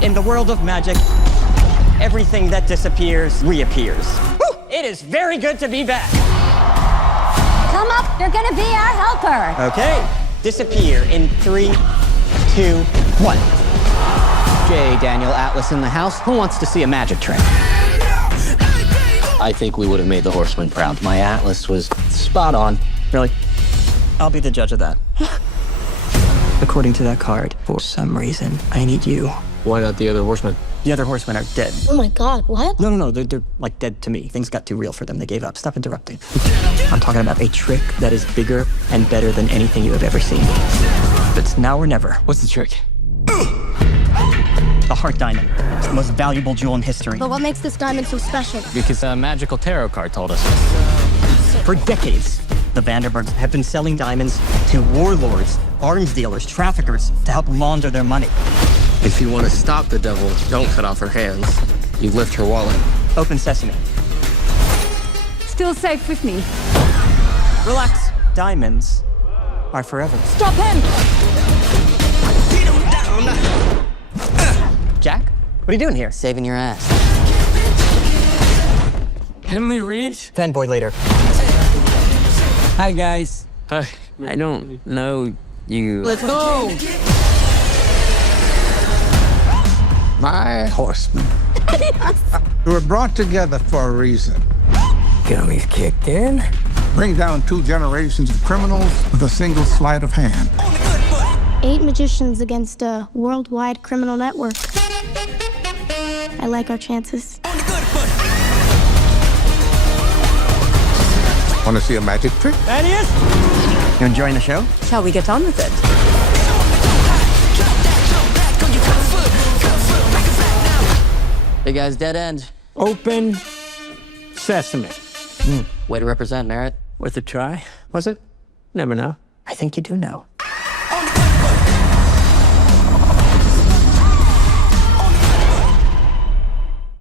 In the world of magic, everything that disappears reappears. Woo! It is very good to be back. Come up, you're gonna be our helper. Okay, disappear in 3, 2, 1. J. Daniel Atlas in the house. Who wants to see a magic trick? I think we would have made the Horseman proud. My Atlas was spot on. Really? I'll be the judge of that. According to that card, for some reason, I need you. Why not the other Horsemen? The other horsemen are dead. Oh my God, what? No, they're like dead to me. Things got too real for them. They gave up. Stop interrupting. I'm talking about a trick that is bigger and better than anything you have ever seen. It's now or never. What's the trick? The Heart Diamond. It's the most valuable jewel in history. But what makes this diamond so special? Because a magical tarot card told us. For decades, the Vanderburgs have been selling diamonds to warlords, arms dealers, traffickers to help launder their money. If you want to stop the devil, don't cut off her hands. You lift her wallet. Open sesame. Still safe with me. Relax. Diamonds are forever. Stop him! Jack? What are you doing here? Saving your ass. Emily Reed? Fanboy later. Hi, guys. Hi. I don't know you. Let's go! My horsemen. We were brought together for a reason. Gummy's kicked in. Bring down 2 generations of criminals with a single sleight of hand. 8 magicians against a worldwide criminal network. I like our chances. Want to see a magic trick? Thaddeus? You enjoying the show? Shall we get on with it? Hey, guys, dead end. Open sesame. Way to represent, Merritt. Worth a try, was it? Never know. I think you do know.